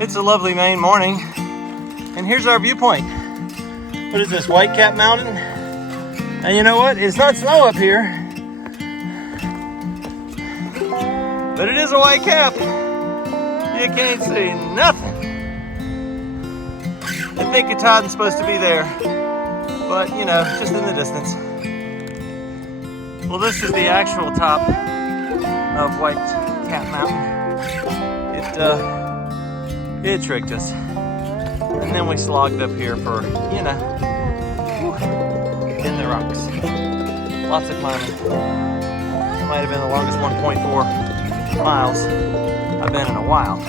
It's a lovely Maine morning, and here's our viewpoint. What is this, Whitecap Mountain? And you know what? It's not snow up here, but it is a white cap. You can't see nothing. I think Katahdin's supposed to be there, but you know, just in the distance. Well, this is the actual top of Whitecap Mountain. It tricked us. And then we slogged up here for, you know, in the rocks. Lots of climbing. It might have been the longest 1.4 miles I've been in a while.